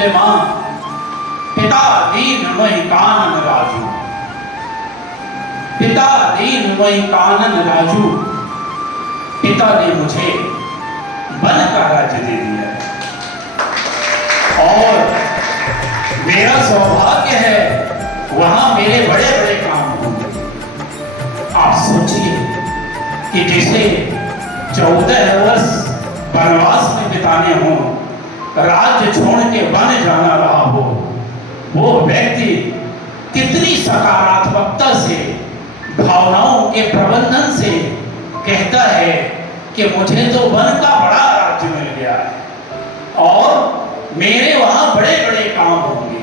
ले मां, पिता दीन मोहि कानन राजू, पिता दीन मोहि कानन राजू, पिता ने मुझे वन का राज्य दे दिया और मेरा सौभाग्य है वहां मेरे बड़े बड़े काम होंगे। आप सोचिए कि जिसे 14 वर्ष वनवास में बिताने हों, राज्य छोड़ के वन जाना रहा हो, वो व्यक्ति कितनी सकारात्मकता से, भावनाओं के प्रबंधन से कहता है कि मुझे तो वन का बड़ा राज्य मिल गया है और मेरे वहां बड़े बड़े काम होंगे।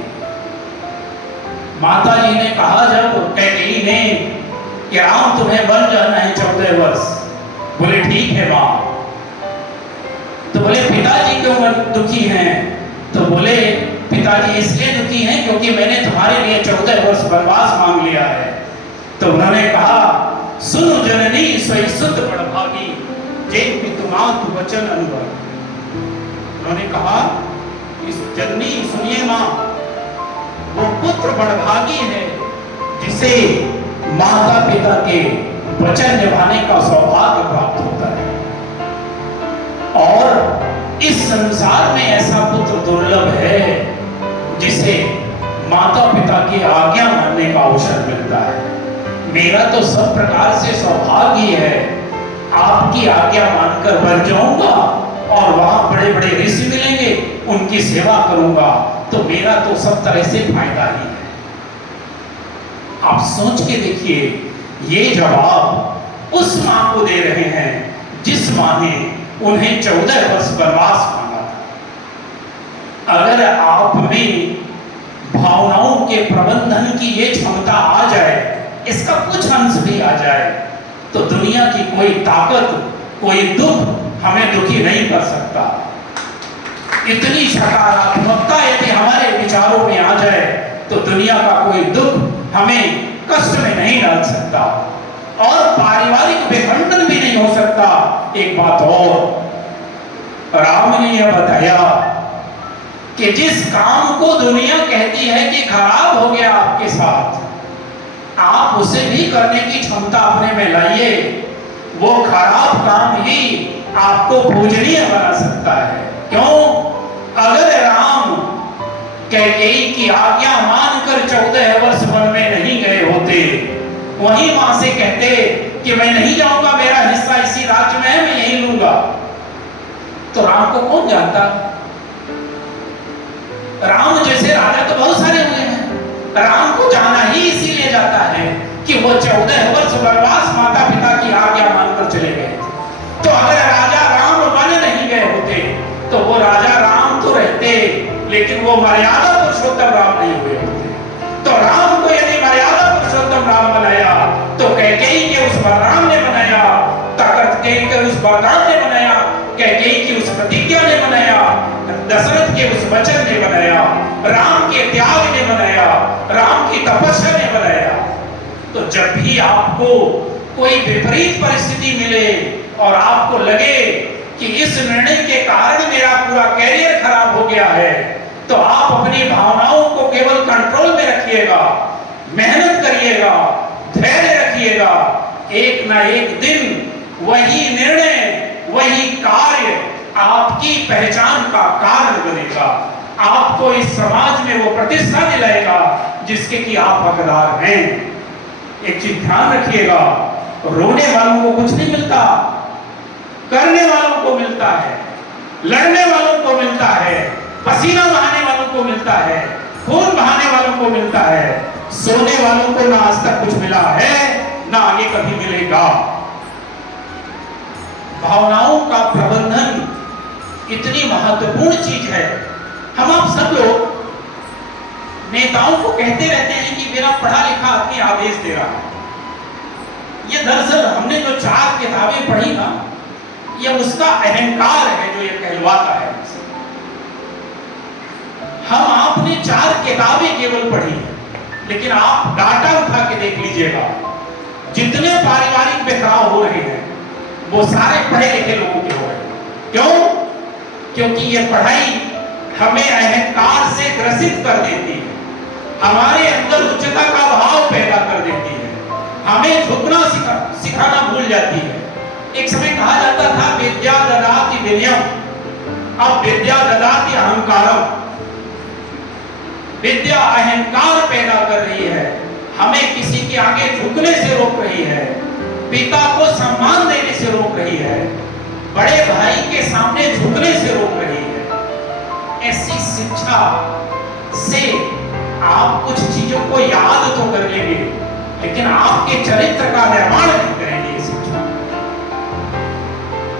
माता जी ने कहा जब कैकेयी ने कि राम तुम्हें वन जाना है 14 वर्ष, बोले ठीक है मां। तो बोले पिताजी क्यों दुखी हैं? तो बोले पिताजी इसलिए दुखी हैं क्योंकि मैंने तुम्हारे लिए 14 वर्ष वनवास मांग लिया है। तो उन्होंने कहा सुनो जननी सोई सुत बड़भागी, जेन पितुमातु वचन अनुभव। उन्होंने कहा इस जननी सुनिए मां, वो पुत्र बड़भागी है जिसे माता पिता के वचन निभाने का सौभाग्य प्राप्त होता है और इस संसार में ऐसा पुत्र दुर्लभ है जिसे माता पिता की आज्ञा मानने का अवसर मिलता है। मेरा तो सब प्रकार से सौभाग्य है, आपकी आज्ञा मानकर बन जाऊंगा और वहां बड़े बड़े ऋषि मिलेंगे, उनकी सेवा करूंगा, तो मेरा तो सब तरह से फायदा ही है। आप सोच के देखिए, ये जवाब उस मां को दे रहे हैं जिस मां ने उन्हें 14 वर्ष वनवास मांगा था। अगर आप में भावनाओं के प्रबंधन की ये क्षमता आ जाए, इसका कुछ अंश भी आ जाए, तो दुनिया की कोई ताकत, कोई दुख हमें दुखी नहीं कर सकता। इतनी सकारात्मकता यदि हमारे विचारों में आ जाए तो दुनिया का कोई दुख हमें कष्ट में नहीं डाल सकता और पारिवारिक विखंडन भी नहीं हो सकता। एक बात और, राम ने यह बताया कि जिस काम को दुनिया कहती है कि खराब हो गया आपके साथ, आप उसे भी करने की क्षमता अपने में लाइए। वो खराब काम ही आपको पूजनीय बना सकता है। क्यों? अगर राम कैकेयी की आज्ञा मानकर 14 वर्ष वन में नहीं गए होते, वहीं मां से कहते कि मैं नहीं जाऊंगा, मेरा हिस्सा इसी राज्य में है, मैं यहीं लूंगा, तो राम को कौन जानता? राम जैसे राजा तो बहुत सारे हुए हैं, राम को जाना ही इसीलिए जाता है कि वो 14 वर्ष वनवास माता पिता की आज्ञा मानकर चले गए थे। तो अगर राजा राम वन नहीं गए होते तो वो राजा राम तो रहते, लेकिन वो मर्यादा पुरुषोत्तम राम नहीं हुए होते। तो राम को यदि मर्यादा पुरुषोत्तम राम बनाया तो कैकेयी के उस बलराम ने बनाया, कैकेयी के उस बलराम ने बनाया, कैकेयी की उस प्रतिज्ञा ने बनाया, दशरथ के उस वचन ने बनाया, राम के त्याग ने बनाया, राम की तपस्या ने बनाया। तो जब भी आपको कोई विपरीत परिस्थिति मिले और आपको लगे कि इस निर्णय के कारण मेरा पूरा कैरियर खराब हो गया है, तो आप अपनी भावनाओं को केवल कंट्रोल में रखिएगा, मेहनत करिएगा, धैर्य रखिएगा। एक ना एक दिन वही निर्णय, वही कार्य आपकी पहचान का कारण बनेगा, आपको इस समाज में वो प्रतिष्ठा दिलाएगा जिसके कि आप हकदार हैं। एक चीज ध्यान रखिएगा, रोने वालों को कुछ नहीं मिलता, करने वालों को मिलता है, लड़ने वालों को मिलता है, पसीना बहाने वालों को मिलता है, खून बहाने वालों को मिलता है। सोने वालों को ना आज तक कुछ मिला है, ना आगे कभी मिलेगा। भावनाओं का प्रबंधन इतनी महत्वपूर्ण चीज है। हम आप सब लोग नेताओं को कहते रहते हैं कि मेरा पढ़ा लिखा आदमी आदेश दे रहा है। ये दरअसल हमने जो 4 किताबें पढ़ी ना, ये उसका अहंकार है जो ये कहलवाता है। हम आपने 4 किताबें केवल पढ़ी है, लेकिन आप डाटा उठा के देख लीजिएगा, जितने पारिवारिक बिखराव हो रहे हैं वो सारे पढ़े लिखे लोगों के हो रहे हैं। क्यों? क्योंकि ये पढ़ाई हमें अहंकार से ग्रसित कर देती है, हमारे अंदर उच्चता का भाव पैदा कर देती है, हमें झुकना सिखाना भूल जाती है। एक समय कहा जाता था विद्या ददाति विनयम, अब विद्या ददाति अहंकारम। विद्या अहंकार पैदा कर रही है, हमें किसी के आगे झुकने से रोक रही है, पिता को सम्मान देने से रोक रही है, बड़े भाई के सामने झुकने से रोक रही है। ऐसी शिक्षा से आप कुछ चीजों को याद तो कर लेंगे, लेकिन आपके चरित्र का निर्माण नहीं करेंगे ये शिक्षा।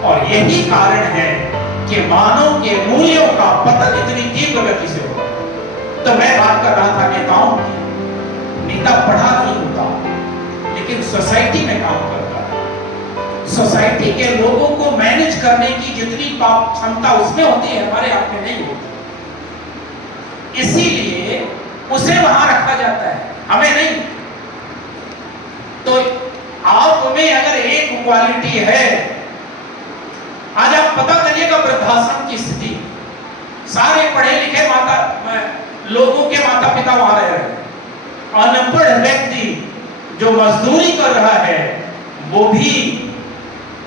और यही कारण है कि मानव के मूल्यों का पतन इतनी तीव्र गति से होगा। तो मैं बात कर रहा था नेताओं की। नेता पढ़ा नहीं होता, लेकिन सोसाइटी में काम करता है। सोसाइटी के लोगों को मैनेज करने की जितनी क्षमता उसमें होती है, हमारे हाथ में नहीं होती। इसीलिए उसे वहां रखा जाता है, हमें नहीं। तो आप में अगर एक क्वालिटी है, आज आप पता करिएगा वृद्धाश्रम की स्थिति, सारे पढ़े लिखे लोगों के माता पिता वहां रह रहे हैं, अनपढ़ व्यक्ति जो मजदूरी कर रहा है वो भी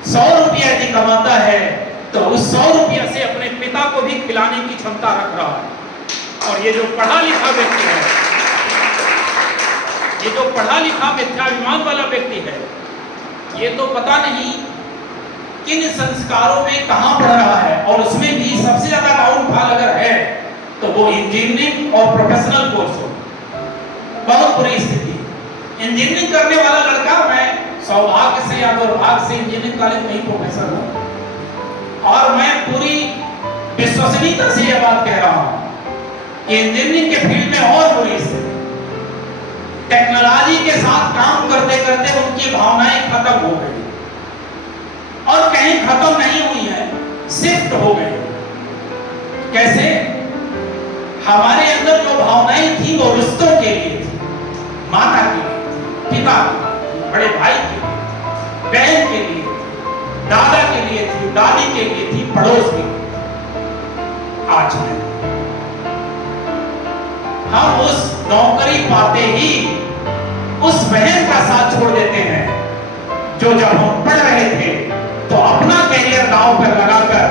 100 रुपया यदि कमाता है तो उस 100 रुपया से अपने पिता को भी खिलाने की क्षमता रख रहा है। और ये जो पढ़ा लिखा व्यक्ति है, ये जो पढ़ा लिखा मिथ्याभिमान वाला व्यक्ति है, ये तो पता नहीं किन संस्कारों में कहां पढ़ रहा है। और उसमें भी सबसे ज्यादा डाउनफॉल अगर है तो वो इंजीनियरिंग और प्रोफेशनल कोर्स हो, बहुत बुरी स्थिति। इंजीनियरिंग करने वाला लड़का, मैं सौभाग्य से या दुर्भाग्य से इंजीनियरिंग कॉलेज में ही प्रोफेसर हूं, और मैं पूरी विश्वसनीयता से यह बात कह रहा हूं कि इंजीनियरिंग के फील्ड में और बुरी स्थिति। टेक्नोलॉजी के साथ काम करते करते उनकी भावनाएं खत्म हो गई, और कहीं खत्म नहीं हुई है, शिफ्ट हो गई। कैसे? हमारे अंदर जो भावनाएं थी वो रिश्तों के लिए थी, माता के लिए, पिता के लिए, बड़े भाई के लिए, बहन के लिए, दादा के लिए थी, दादी के लिए थी, पड़ोस के लिए। आज नहीं। हम उस नौकरी पाते ही उस बहन का साथ छोड़ देते हैं जो जब हम पढ़ रहे थे तो अपना कैरियर दांव पर लगाकर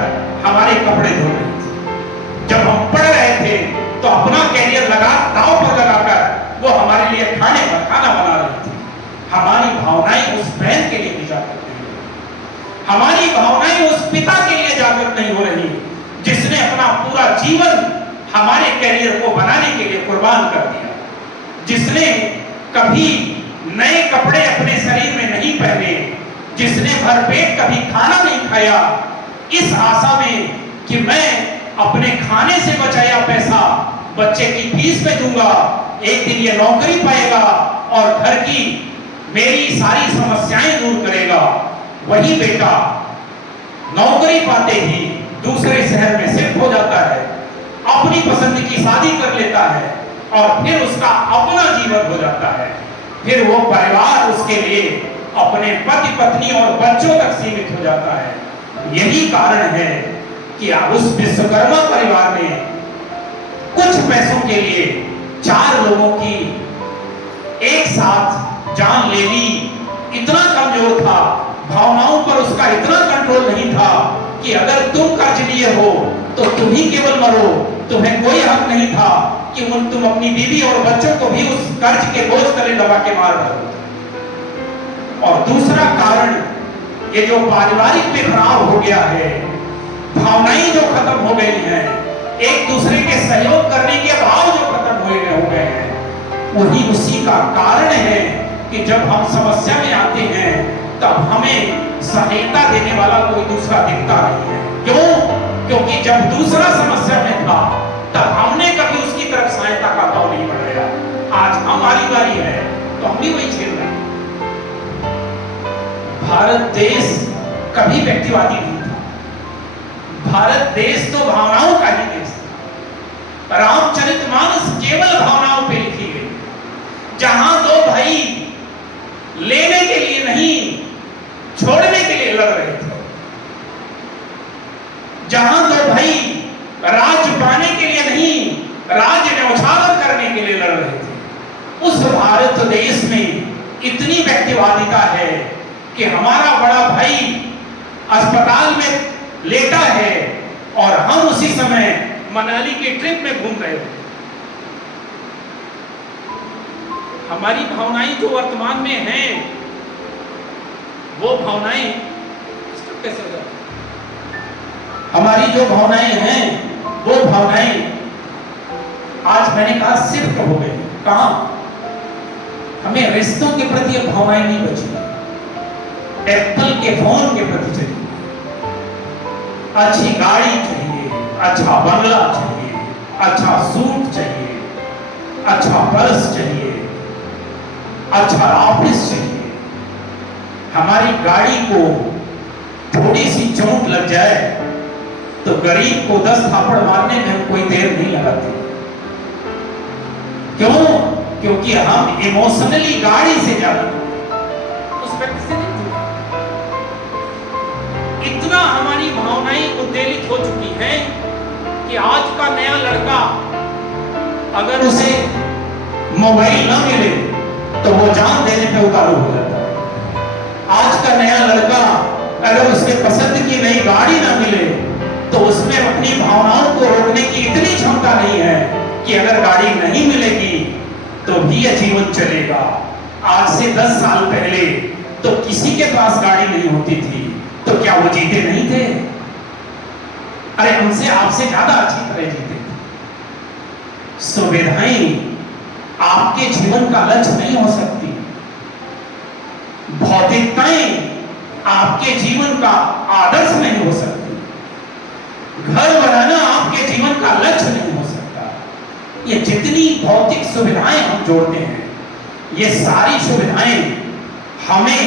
हमारे कपड़े धो रही थी। जब हम पढ़ रहे थे तो अपना कैरियर दांव पर लगाकर वो हमारे लिए खाना बना रही थी। हमारी भावनाएं उस बहन के लिए भी जागृत नहीं हो रही, हमारी भावनाएं उस पिता के लिए जागृत नहीं हो रही जिसने अपना पूरा जीवन हमारे कैरियर को बनाने के लिए कुर्बान कर दिया, जिसने कभी नए कपड़े अपने शरीर में नहीं पहने, जिसने भरपेट कभी खाना नहीं खाया इस आशा में कि मैं अपने खाने से बचाया पैसा बच्चे की फीस पे दूंगा, एक दिन ये नौकरी पाएगा और घर की मेरी सारी समस्याएं दूर करेगा। वही बेटा नौकरी पाते ही दूसरे शहर में शिफ्ट हो जाता है, अपनी पसंद की शादी कर लेता है और फिर उसका अपना जीवन हो जाता है। फिर वो परिवार उसके लिए अपने पति पत्नी और बच्चों तक सीमित हो जाता है। यही कारण है कि उस विश्वकर्मा परिवार में कुछ पैसों के लिए 4 लोगों की एक साथ जान ले ली। इतना कमजोर था, भावनाओं पर उसका इतना कंट्रोल नहीं था कि अगर तुम कर्ज लिए हो तो तुम ही केवल मरो, तुम्हें कोई हक नहीं था कि तुम अपनी बीवी और बच्चों को भी उस कर्ज के बोझ तले दबा के मार दो। और दूसरा कारण, ये जो पारिवारिक में खराब हो गया है, भावनाएं जो खत्म हो गई हैं, एक दूसरे के सहयोग करने के भाव जो खत्म हो गए हैं, वही उसी का कारण है कि जब हम समस्या में आते हैं तब हमें सहायता देने वाला कोई दूसरा दिखता नहीं है। क्यों? क्योंकि जब दूसरा समस्या में था तब हमने कभी उसकी तरफ सहायता का भाव नहीं बढ़ाया। आज हमारी बारी है तो हम भी वही झेल रहे हैं। भारत देश कभी व्यक्तिवादी नहीं था, भारत देश तो भावनाओं का ही देश था। रामचरितमानस केवल भावनाओं पे लिखी गई, जहां 2 भाई लेने के लिए नहीं छोड़ने के लिए लड़ रहे थे, जहां 2 भाई राज्य पाने के लिए राज्य न्यौछावर करने के लिए लड़ रहे थे। उस भारत देश में इतनी व्यक्तिवादिता है कि हमारा बड़ा भाई अस्पताल में लेटा है और हम उसी समय मनाली के ट्रिप में घूम रहे थे। हमारी भावनाएं जो वर्तमान में हैं, वो भावनाएं कैसे हो जाती? हमारी जो भावनाएं हैं, वो भावनाएं आज मैंने कहा शिफ्ट हो गई। कहां? हमें रिश्तों के प्रति अब भावनाएं नहीं बची। एप्पल के फोन के प्रति चाहिए, अच्छी गाड़ी चाहिए, अच्छा बंगला चाहिए, अच्छा सूट चाहिए, अच्छा पर्स चाहिए, अच्छा ऑफिस चाहिए। हमारी गाड़ी को थोड़ी सी चोट लग जाए तो गरीब को 10 थापड़ मारने में कोई देर नहीं लगाती। क्यों? क्योंकि हम इमोशनली गाड़ी से ज्यादा उस व्यक्ति से नहीं जुड़े। इतना हमारी भावनाएं उद्वेलित हो चुकी हैं कि आज का नया लड़का अगर उसे मोबाइल न मिले तो वो जान देने पे उतारू हो जाता है। आज का नया लड़का अगर उसके पसंद की नई गाड़ी ना मिले तो उसमें अपनी भावनाओं को रोकने की इतनी क्षमता नहीं है कि अगर गाड़ी नहीं मिलेगी तो भी यह जीवन चलेगा। आज से 10 साल पहले तो किसी के पास गाड़ी नहीं होती थी, तो क्या वो जीते नहीं थे? अरे हमसे आपसे ज्यादा अच्छी तरह जीते थे। सुविधाएं आपके जीवन का लक्ष्य नहीं हो सकती। भौतिकताएं आपके जीवन का आदर्श नहीं हो सकती। घर बनाना आपके जीवन का लक्ष्य नहीं हो सकता। ये जितनी भौतिक सुविधाएं हम जोड़ते हैं, ये सारी सुविधाएं हमें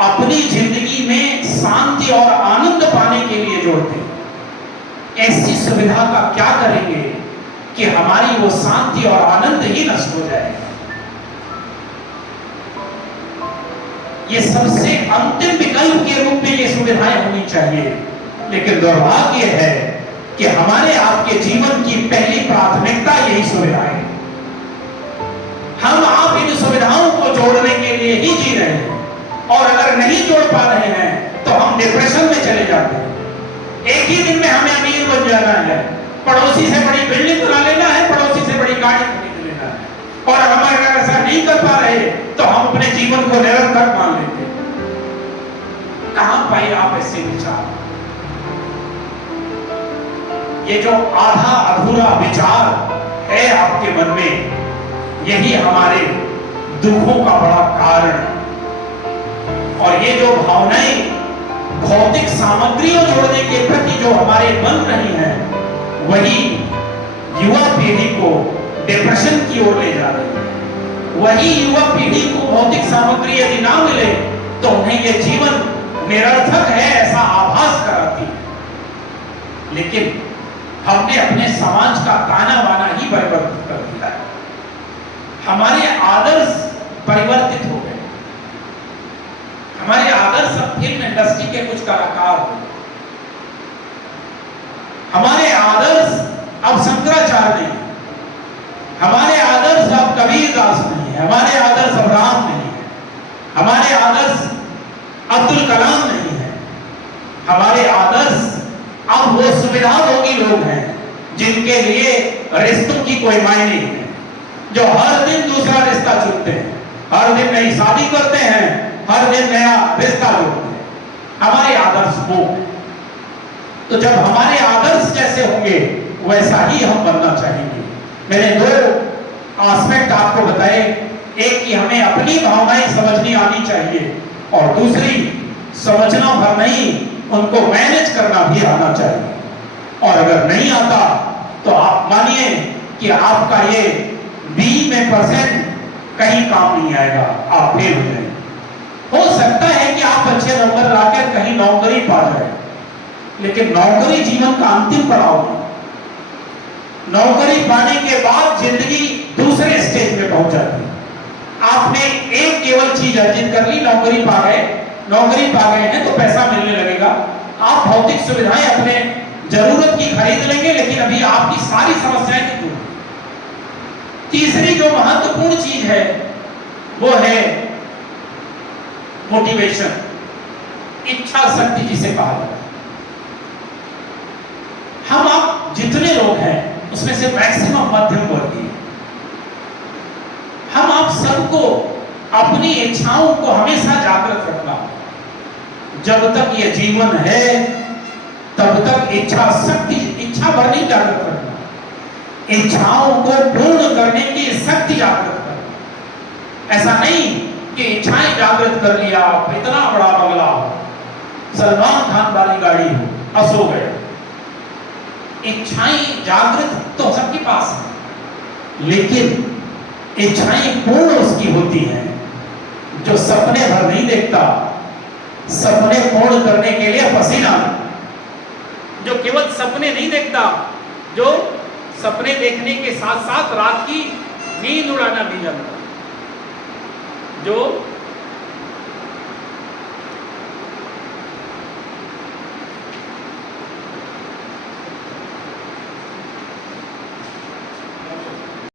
अपनी जिंदगी में शांति और आनंद पाने के लिए जोड़ते हैं। ऐसी सुविधा का क्या करेंगे कि हमारी वो शांति और आनंद ही नष्ट हो जाए? ये सबसे अंतिम विकल्प के रूप में ये सुविधाएं होनी चाहिए। लेकिन दुर्भाग्य है कि हमारे आपके जीवन की पहली प्राथमिकता यही सुविधाएं। हम आप इन सुविधाओं को जोड़ने के लिए ही जी रहे हैं, और अगर नहीं जोड़ पा रहे हैं तो हम डिप्रेशन में चले जाते हैं। एक ही दिन में हमें अमीर बन जाना है, पड़ोसी से बड़ी बिल्डिंग बना लेना है, पड़ोसी से बड़ी गाड़ी खरीद लेना है, और हम अगर ऐसा नहीं कर पा रहे तो हम अपने जीवन को निरर्थक मान लेते हैं। कहां पाए आप ऐसे विचार? ये जो आधा अधूरा विचार है आपके मन में, यही हमारे दुखों का बड़ा कारण है। और ये जो भावनाएं भौतिक सामग्रियों जोड़ने के प्रति जो हमारे बन रही हैं, वही युवा पीढ़ी को डिप्रेशन की ओर ले जा रही है। वही युवा पीढ़ी को भौतिक सामग्री यदि ना मिले तो उन्हें यह जीवन निरर्थक है ऐसा आभास कराती है। लेकिन हमने अपने समाज का ताना बाना ही परिवर्तित कर दिया है। हमारे आदर्श परिवर्तित हो गए। हमारे आदर्श अब फिल्म इंडस्ट्री के कुछ कलाकार हो गए। हमारे आदर्श अब शंकराचार्य नहीं है, हमारे आदर्श अब कबीरदास नहीं है, हमारे आदर्श अब राम नहीं है, हमारे आदर्श अब्दुल कलाम नहीं है। हमारे आदर्श अब वो सुविधाभोगी लोग हैं जिनके लिए रिश्तों की कोई मायने नहीं है, जो हर दिन दूसरा रिश्ता चुनते हैं, हर दिन नई शादी करते हैं, हर दिन नया रिश्ता जोड़ते हैं। हमारे आदर्श वो। तो जब हमारे आदर्श जैसे होंगे वैसा ही हम बनना चाहेंगे। मैंने 2 एस्पेक्ट आपको बताए, एक कि हमें अपनी भावनाएं समझनी आनी चाहिए, और दूसरी समझना भर नहीं, उनको मैनेज करना भी आना चाहिए। और अगर नहीं आता तो आप मानिए कि आपका ये 20% कहीं काम नहीं आएगा, आप फेल हो जाएंगे। हो सकता है कि आप अच्छे नंबर लाकर कहीं नौकरी पा जाए, लेकिन नौकरी जीवन का अंतिम पड़ाव है। नौकरी पाने के बाद जिंदगी दूसरे स्टेज में पहुंच जाती है। आपने एक केवल चीज अर्जित कर ली, नौकरी पा गए हैं तो पैसा मिलने लगेगा। आप भौतिक सुविधाएं अपने जरूरत की खरीद लेंगे, लेकिन अभी आपकी सारी समस्याएं नहीं दूर। तीसरी जो महत्वपूर्ण चीज है वो है मोटिवेशन, इच्छा शक्ति जिसे कहा जाता है। हम आप जितने लोग हैं उसमें से मैक्सिमम मध्यम वर्गीय, हम आप सबको अपनी इच्छाओं को हमेशा जागृत रखना। जब तक ये जीवन है तब तक इच्छा शक्ति, इच्छा भर नहीं जागृत रखना, इच्छाओं को पूर्ण करने की शक्ति जागृत करना। ऐसा नहीं कि इच्छाएं जागृत कर लिया, इतना बड़ा बंगला हो, सलमान खान वाली गाड़ी हो, असो गए। इच्छाएं जागृत तो सबके पास है, लेकिन इच्छाएं पूर्ण उसकी होती हैं जो सपने भर नहीं देखता, सपने पूर्ण करने के लिए पसीना, जो केवल सपने नहीं देखता, जो सपने देखने के साथ साथ रात की नींद उड़ाना नहीं जानता, जो